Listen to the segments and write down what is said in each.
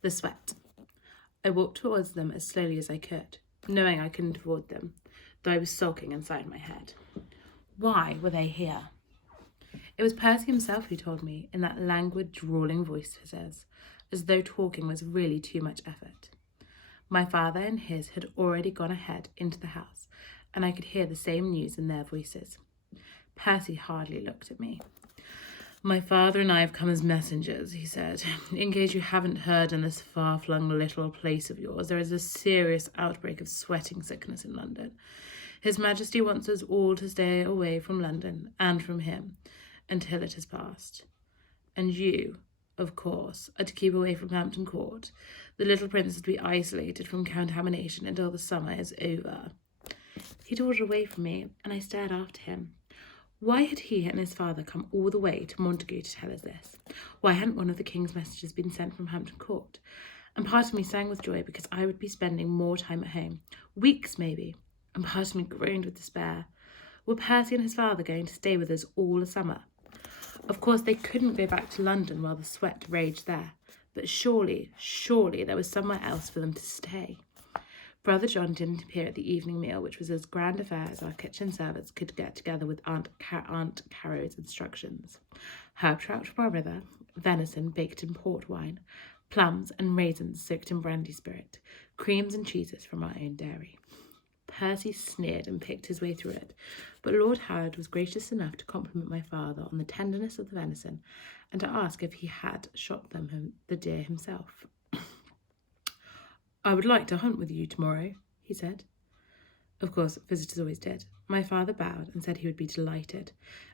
The sweat. I walked towards them as slowly as I could, knowing I couldn't avoid them, though I was sulking inside my head. Why were they here? It was Percy himself who told me, in that languid, drawling voice of his, as though talking was really too much effort. My father and his had already gone ahead into the house, and I could hear the same news in their voices. Percy hardly looked at me. My father and I have come as messengers, he said. In case you haven't heard in this far-flung little place of yours, there is a serious outbreak of sweating sickness in London. His Majesty wants us all to stay away from London and from him until it has passed. And you, of course, are to keep away from Hampton Court. The little prince is to be isolated from contamination until the summer is over. He dawdled away from me, and I stared after him. Why had he and his father come all the way to Montague to tell us this? Why hadn't one of the king's messengers been sent from Hampton Court? And part of me sang with joy because I would be spending more time at home, weeks maybe, and part of me groaned with despair. Were Percy and his father going to stay with us all the summer? Of course, they couldn't go back to London while the sweat raged there, but surely there was somewhere else for them to stay. Brother John didn't appear at the evening meal, which was as grand affair as our kitchen servants could get together with Aunt Caro's instructions. Herb trout from our river, venison baked in port wine, plums and raisins soaked in brandy spirit, creams and cheeses from our own dairy. Percy sneered and picked his way through it, but Lord Howard was gracious enough to compliment my father on the tenderness of the venison and to ask if he had shot the deer himself. I would like to hunt with you tomorrow, he said. Of course, visitors always did. My father bowed and said he would be delighted,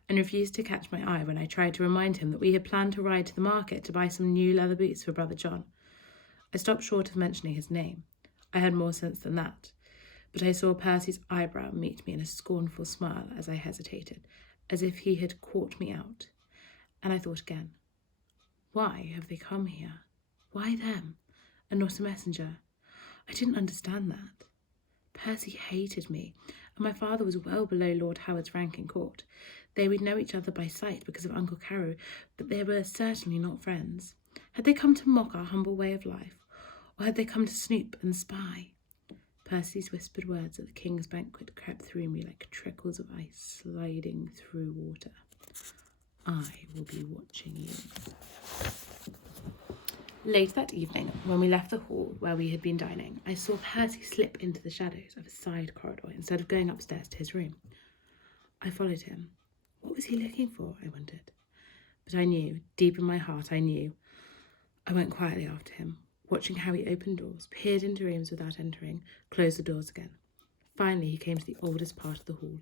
and refused to catch my eye when I tried to remind him that we had planned to ride to the market to buy some new leather boots for Brother John. I stopped short of mentioning his name. I had more sense than that, but I saw Percy's eyebrow meet me in a scornful smile as I hesitated, as if he had caught me out. And I thought again, why have they come here? Why them, and not a messenger? I didn't understand that. Percy hated me, and my father was well below Lord Howard's rank in court. They would know each other by sight because of Uncle Caro, but they were certainly not friends. Had they come to mock our humble way of life, or had they come to snoop and spy? Percy's whispered words at the king's banquet crept through me like trickles of ice sliding through water. I will be watching you. Late that evening, when we left the hall where we had been dining, I saw Percy slip into the shadows of a side corridor instead of going upstairs to his room. I followed him. What was he looking for, I wondered. But I knew, deep in my heart I knew. I went quietly after him, watching how he opened doors, peered into rooms without entering, closed the doors again. Finally, he came to the oldest part of the hall.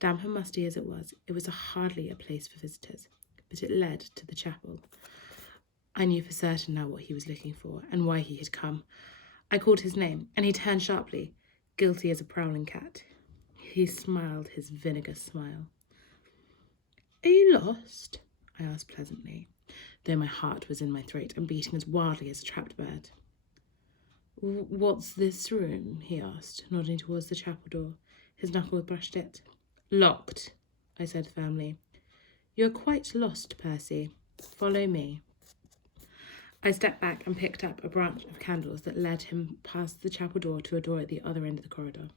Damp and musty as it was hardly a place for visitors, but it led to the chapel. I knew for certain now what he was looking for and why he had come. I called his name, and he turned sharply, guilty as a prowling cat. He smiled his vinegar smile. Are you lost? I asked pleasantly, though my heart was in my throat and beating as wildly as a trapped bird. What's this room? He asked, nodding towards the chapel door. His knuckles brushed it. Locked, I said firmly. You're quite lost, Percy. Follow me. I stepped back and picked up a branch of candles that led him past the chapel door to a door at the other end of the corridor.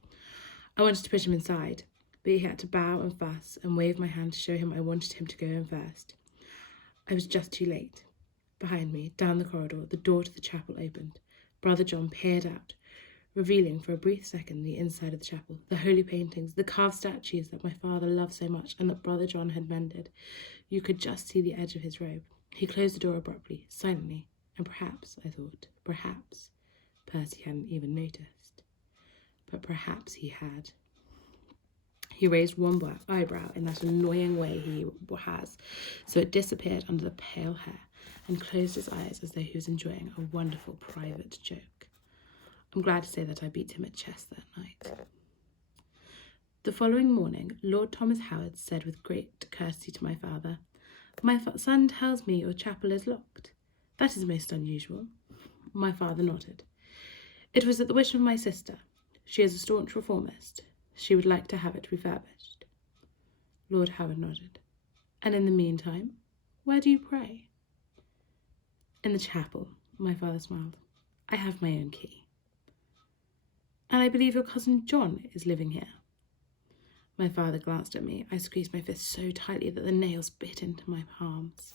I wanted to push him inside, but he had to bow and fuss and wave my hand to show him I wanted him to go in first. I was just too late. Behind me, down the corridor, the door to the chapel opened. Brother John peered out, revealing for a brief second the inside of the chapel, the holy paintings, the carved statues that my father loved so much and that Brother John had mended. You could just see the edge of his robe. He closed the door abruptly, silently, and perhaps, I thought, perhaps Percy hadn't even noticed. But perhaps he had. He raised one eyebrow in that annoying way he has, so it disappeared under the pale hair, and closed his eyes as though he was enjoying a wonderful private joke. I'm glad to say that I beat him at chess that night. The following morning, Lord Thomas Howard said with great courtesy to my father, My son tells me your chapel is locked. That is most unusual. My father nodded. It was at the wish of my sister. She is a staunch reformist. She would like to have it refurbished. Lord Howard nodded. And in the meantime, where do you pray? In the chapel, My father smiled. I have my own key. And I believe your cousin John is living here. My father glanced at me. I squeezed my fist so tightly that the nails bit into my palms.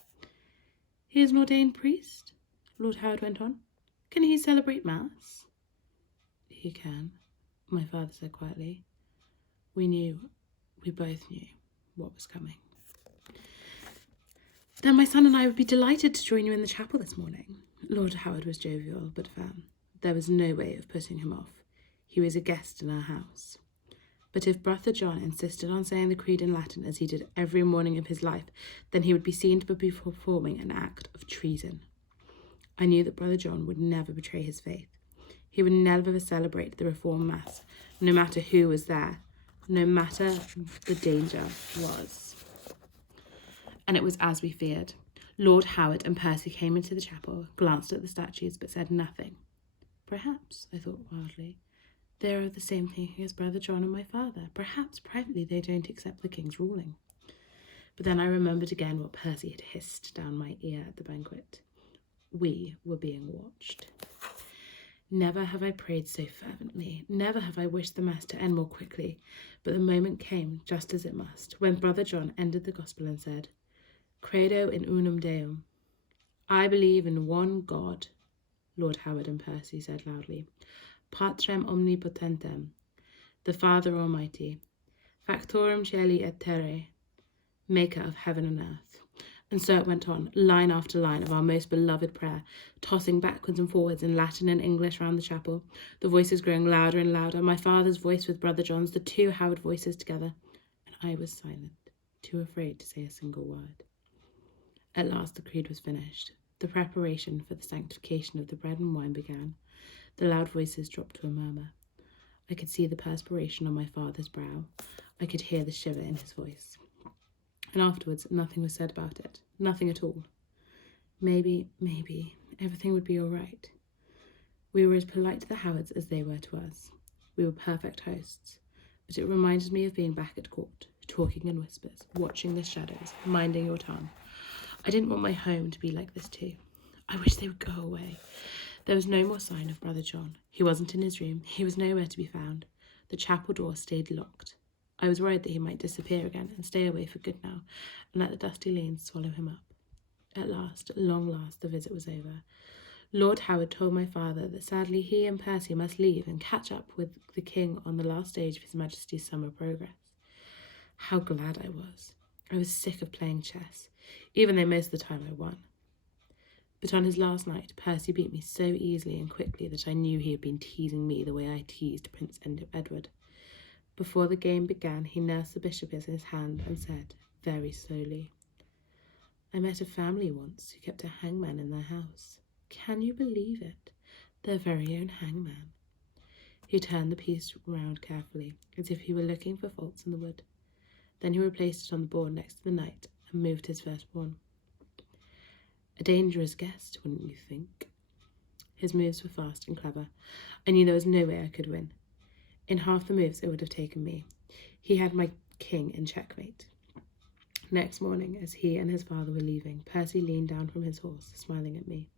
He is an ordained priest, Lord Howard went on. Can he celebrate Mass? He can, my father said quietly. We both knew what was coming. Then my son and I would be delighted to join you in the chapel this morning. Lord Howard was jovial but firm. There was no way of putting him off. He was a guest in our house. But if Brother John insisted on saying the creed in Latin as he did every morning of his life, then he would be seen to be performing an act of treason. I knew that Brother John would never betray his faith. He would never celebrate the Reformed Mass, no matter who was there, no matter the danger was. And it was as we feared. Lord Howard and Percy came into the chapel, glanced at the statues, but said nothing. Perhaps, I thought wildly, they are of the same thinking as Brother John and my father. Perhaps privately they don't accept the king's ruling. But then I remembered again what Percy had hissed down my ear at the banquet. We were being watched. Never have I prayed so fervently. Never have I wished the Mass to end more quickly. But the moment came, just as it must, when Brother John ended the Gospel and said, Credo in unum Deum. I believe in one God, Lord Howard and Percy said loudly. Patrem omnipotentem, the Father Almighty, factorum caeli et terrae, maker of heaven and earth. And so it went on, line after line of our most beloved prayer, tossing backwards and forwards in Latin and English round the chapel, the voices growing louder and louder, my father's voice with Brother John's, the two Howard voices together, and I was silent, too afraid to say a single word. At last the creed was finished. The preparation for the sanctification of the bread and wine began. The loud voices dropped to a murmur. I could see the perspiration on my father's brow. I could hear the shiver in his voice. And afterwards, nothing was said about it. Nothing at all. Maybe, everything would be all right. We were as polite to the Howards as they were to us. We were perfect hosts. But it reminded me of being back at court, talking in whispers, watching the shadows, minding your tongue. I didn't want my home to be like this too. I wish they would go away. There was no more sign of Brother John. He wasn't in his room. He was nowhere to be found. The chapel door stayed locked. I was worried that he might disappear again and stay away for good now, and let the dusty lanes swallow him up. At last, at long last, the visit was over. Lord Howard told my father that sadly he and Percy must leave and catch up with the king on the last stage of His Majesty's summer progress. How glad I was. I was sick of playing chess, even though most of the time I won. But on his last night, Percy beat me so easily and quickly that I knew he had been teasing me the way I teased Prince Edward. Before the game began, he nursed the bishop in his hand and said, very slowly, I met a family once who kept a hangman in their house. Can you believe it? Their very own hangman. He turned the piece round carefully, as if he were looking for faults in the wood. Then he replaced it on the board next to the knight and moved his firstborn. A dangerous guest, wouldn't you think? His moves were fast and clever. I knew there was no way I could win. In half the moves it would have taken me. He had my king in checkmate. Next morning, as he and his father were leaving, Percy leaned down from his horse, smiling at me.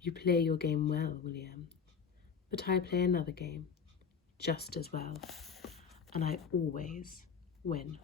You play your game well, William, but I play another game, just as well, and I always win.